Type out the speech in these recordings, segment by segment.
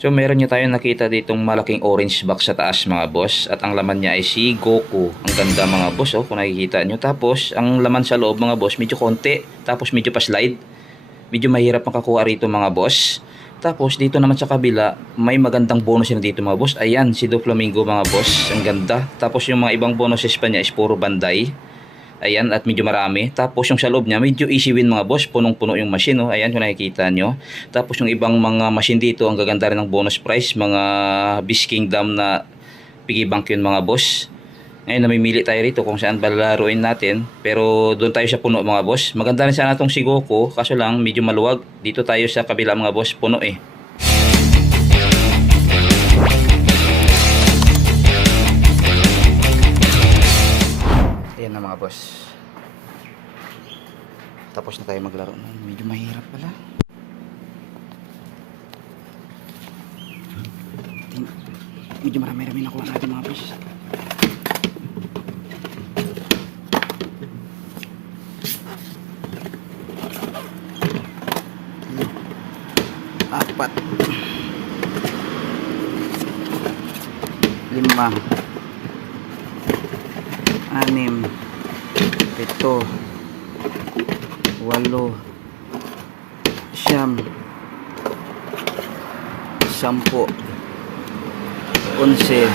So meron niyo tayong nakita ditong malaking orange box sa taas mga boss. At ang laman niya ay si Goku. Ang ganda mga boss kung nakikita nyo. Tapos ang laman sa loob mga boss medyo konti. Tapos medyo pa slide. Medyo mahirap makakuha rito mga boss. Tapos dito naman sa kabila may magandang bonus na dito mga boss. Ayan si Doflamingo mga boss. Ang ganda. Tapos yung mga ibang bonuses pa niya is puro Bandai. Ayan, at medyo marami. Tapos yung sa loob niya, medyo easy win mga boss. Punong-puno yung machine, Ayan, kung nakikita nyo. Tapos yung ibang mga machine dito, ang gaganda rin ng bonus price. Mga Beast Kingdom na piggy bank yun mga boss. Ngayon, namimili tayo rito kung saan balaruin natin. Pero doon tayo sa puno mga boss. Maganda rin sana itong si Goku. Kaso lang, medyo maluwag. Dito tayo sa kabila mga boss. Puno Ayan na mga boss. Tapos na tayo maglaro. Medyo mahirap pala. Medyo marami-rami nakuha natin mga boss. Apat. 5. 6. 7. 8. 8. 9. 10. 11.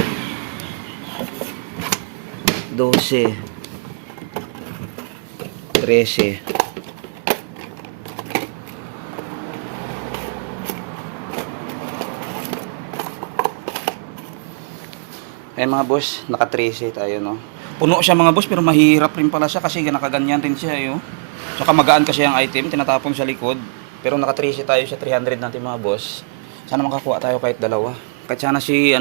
12. 13. Ayan mga boss, naka 13 tayo Puno siya mga boss pero mahirap rin pala siya kasi nakaganyan rin siya Saka magaan kasi ang item, tinatapon sa likod. Pero naka 13 tayo sa 300 natin mga boss. Sana makakuha tayo kahit dalawa. Kahit sana si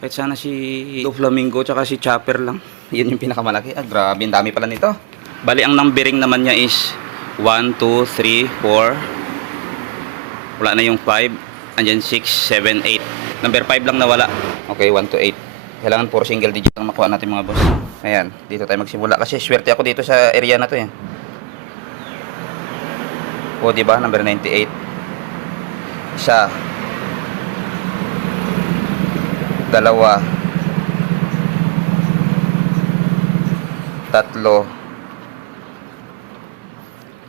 kahit sana si Doflamingo tsaka si Chopper lang. Yun yung pinakamalaki. Grabe, ang dami pala nito. Bali ang numbering naman niya is 1, 2, 3, 4. Wala na yung 5. Andyan 6, 7, 8. Number 5 lang nawala. Okay, 1 to 8. Kailangan 4 single digit ang makuha natin mga boss. Ayan, dito tayo magsimula. Kasi swerte ako dito sa area na to O, diba? Number 98. Isa. 2. 3. 4.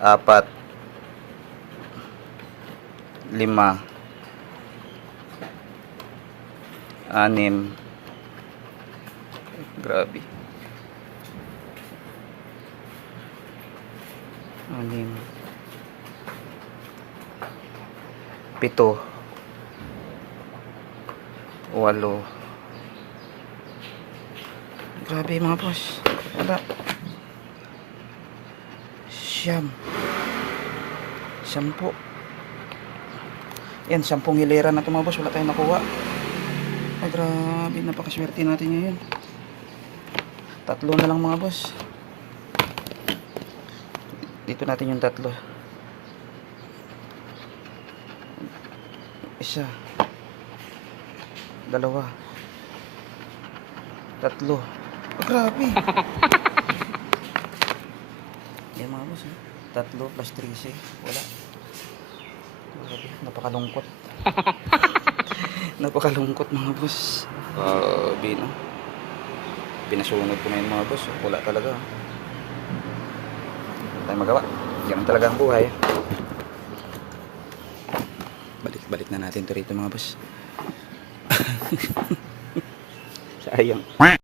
5. 6. Grabe. 6. 7. 8. Grabe mga boss. Wala. 9. 10. Yan, 10 hilera na ito mga boss. Wala tayong nakuha. Ay, grabe. Napakaswerte natin ngayon. 3 na lang mga boss. Dito natin yung 3. 1. 2. 3. Oh, grabe. Yan mga boss 3 plus 13. Wala. Grabe. Napakalungkot. Napakalungkot mga boss. Grabe Pinasunod ko na yun mga boss. Wala talaga. Wala tayong magawa. Ganun talaga ang buhay. Balik na natin to rito mga boss. Sayang.